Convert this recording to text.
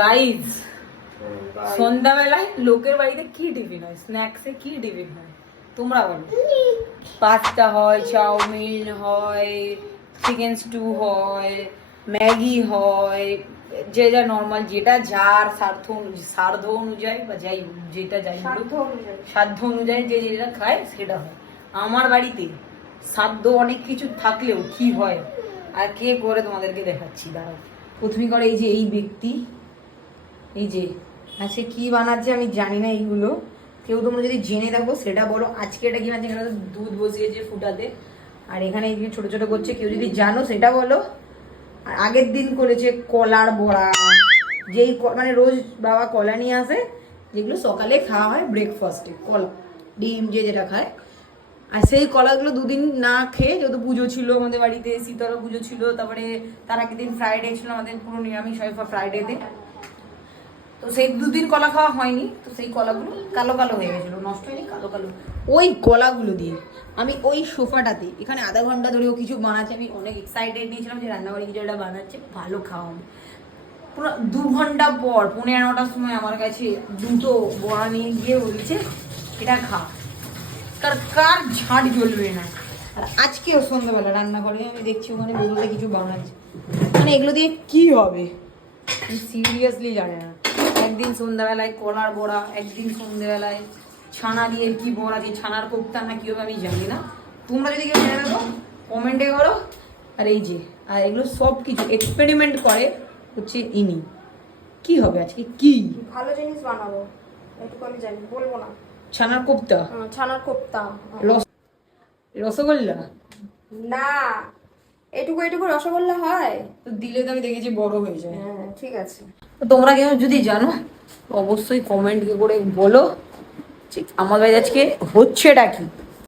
Guys সন্ধ্যাবেলায় লোকের বাড়িতে কি টিফিন হয়, স্ন্যাক্সে কি টিফিন হয় তোমরা বলো? পাস্তা হয়, চাউমিন হয়, চিকেন স্টু হয়, ম্যাগি হয়, যে যা নর্মাল যেটা যার সাধ্য অনুযায়ী বা যাই যেটা যাই সাধ্য অনুযায়ী যে যেটা খায় সেটা হয়। আমার বাড়িতে সাধ্য অনেক কিছু থাকলেও কি হয় আর কে করে তোমাদেরকে দেখাচ্ছি, দাঁড়াও। প্রথমে করে এই যে এই ব্যক্তি, এই যে আজকে কি বানাচ্ছে আমি জানি না, এইগুলো কেউ তোমরা যদি জেনে থাকো সেটা বলো। আজকে এটা কি বানাচ্ছে? এখানে তো দুধ বসিয়েছে ফুটাতে, আর এখানে এই যে ছোট ছোট করছে, কেউ যদি জানো সেটা বলো। আর আগের দিন করেছে কলার বড়া, যেই মানে রোজ বাবা কলা নিয়ে আসে, যেগুলো সকালে খাওয়া হয় ব্রেকফাস্টে, কলা ডিম যে যেটা খায়। আর সেই কলাগুলো দুদিন না খেয়ে, যেহেতু পুজো ছিল আমাদের বাড়িতে, শীতলা পুজো ছিল, তারপরে তার আগের দিন ফ্রাইডে ছিল, আমাদের পুরো নিরামিষ হয় ফ্রাইডেতে। তো সেই দুদিন কলা খাওয়া হয়নি, তো সেই কলাগুলো কালো কালো হয়ে গেছিলো, নষ্ট হয়নি, কালো কালো। ওই কলাগুলো দিয়ে আমি ওই সোফাটাতে এখানে আধা ঘন্টা ধরেও কিছু বানাচ্ছে। আমি অনেক এক্সাইটেড নিয়েছিলাম যে রান্নাবাড়ি কিছু একটা বানাচ্ছে, ভালো খাওয়া হবে। পুরো 2 ঘন্টা পর 9:30টার সময় আমার কাছে দুটো বড়া নিয়ে গিয়ে বলছে এটা খা। কার ঝাঁট জ্বলবে না। আর আজকেও সন্ধ্যাবেলা রান্না করে আমি দেখছি ওখানে বলতে কিছু বানাচ্ছে, মানে এগুলো দিয়ে কি হবে সিরিয়াসলি জানে না। একদিন সন্ধ্যাবেলায় কলার বড়া, একদিন সন্ধ্যাবেলায় ছানা দিয়ে কি বড়া দিয়ে, ছানার কোপ্তা না কি হবে আমি জানি না। তোমরা যদি কেউ জেনে থাকো কমেন্টে করো। আর এই যে, আর এগুলো সব কিছু এক্সপেরিমেন্ট করে হচ্ছে ইনি। কি হবে আজকে? কি ভালো জিনিস বানাবো, এটুকু আমি জানি, বলবো না। ছানার কোপ্তা, ছানার কোপ্তা, রসগোল্লা না এটুকু এটুকু রসগোল্লা হয় তো দিলে তো আমি দেখেছি বড় হয়ে যায়। হ্যাঁ ঠিক আছে। তো তোমরা কেউ যদি জানো অবশ্যই কমেন্ট করে বলো আমার বাড়ি আজকে হচ্ছেটা কি।